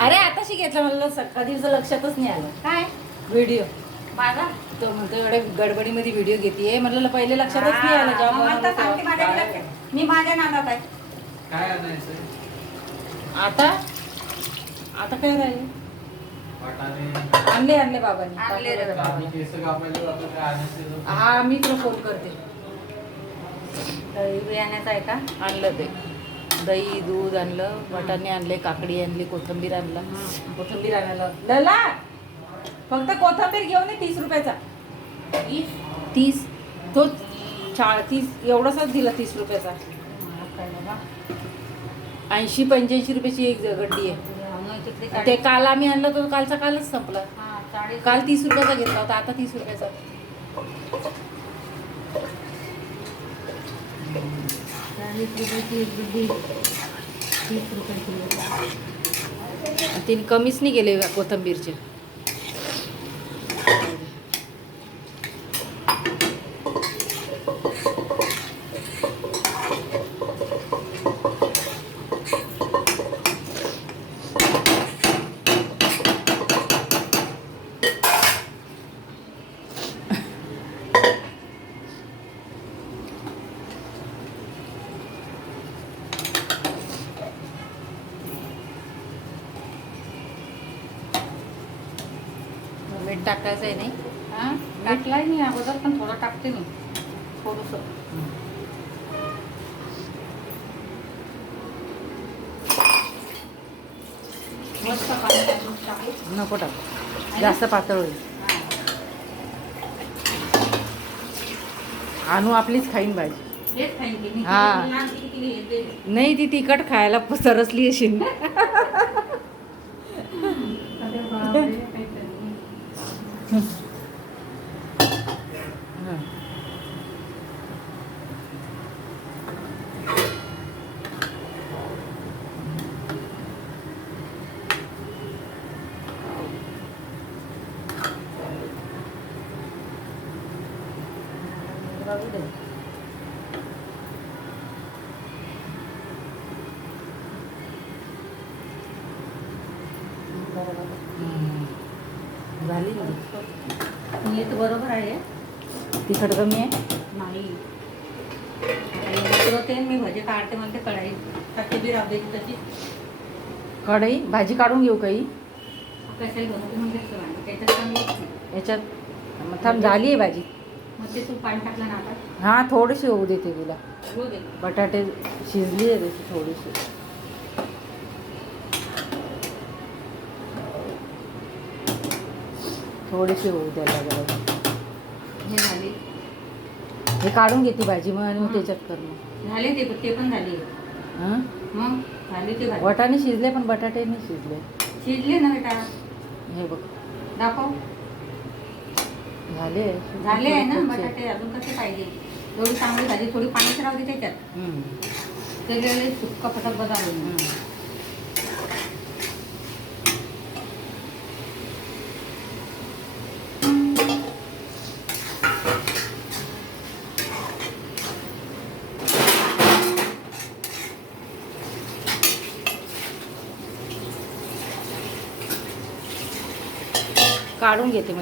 अरे आताशी घेतलं मला कधीचं लक्षातच नाही आलं. काय व्हिडिओ माझा तो म्हणतो एवढ्या गडबडीमध्ये व्हिडिओ घेते म्हटलं पहिले लक्षातच नाही आलं जेव्हा मी माझ्या नादात आहे. काय आणायचं आता आता काय राहिले आणले आणले बाबांनी आणले रे बाबा. आम्ही केस कापायला जातो काय आणायचं हा मी तुला फोन करते. दही बियाण्याचं आहे का? आणलं ते दही दूध आणलं वाटाणे आणले काकडी आणली कोथिंबीर आणला कोथिंबीर आणायला लला फक्त कोथिंबीर घेऊन ये 30 रुपयाचा 30 तो 30 एवढासाच दिला 30 रुपयाचा 80-85 रुपयाची एक गड्डी आहे. ते काल आम्ही आणलं तो कालचा कालच संपला. काल 30 रुपयाचा घेतला होता आता 30 रुपयाचा. तिने कमीच नाही गेले कोथिंबीरचे. मीठ टाकायचं आहे नाही. हां टाकलाय नाही अगोदर पण थोडं टाकते मी थोडंसं. मस्त पाणी टाकू. नको टाक जास्त पातळ होईल. आणू आपलीच खाईन भाजी. हेच खाईन की मी. हां. लहान किती येते. नाही ती तिखट खायला सरसली असेल. अरे बापरे, काहीतरी. राहू दे. झाली ना. हे तर बरोबर आहे. तिखट कमी आहे. नाही उतरवते मी भजी काढते म्हणते कढाई टाकी बी राहू द्यायची तशी. कढई भाजी काढून घेऊ काही कशाला बनवते म्हणजे त्याच्यात कमी येत नाही. याच्यात मग थांब झाली आहे भाजी. मग ते तू पाणी टाकलं ना आता हां थोडीशी होऊ देते तुला. हो दे. बटाटे शिजली आहे त्याची थोडीशी. थोडीशी होऊ द्यायला गरज. हे झाले हे काढून घेते भाजी मग आणि मग त्याच्यात करणं. झाले ते पण झाले. हां मग झाले ते भाजी. वाटाणे शिजले पण बटाटे नाही शिजले. शिजले ना बेटा हे बघ दाखव. झाले झाले आहे ना बटाटे. अजून कसे पाहिजे एवढी चांगली भाजी थोडी पाणीच राहू दे त्याच्यात. त्याच्याकडे सुक्का फटक बदल. काढून घेते.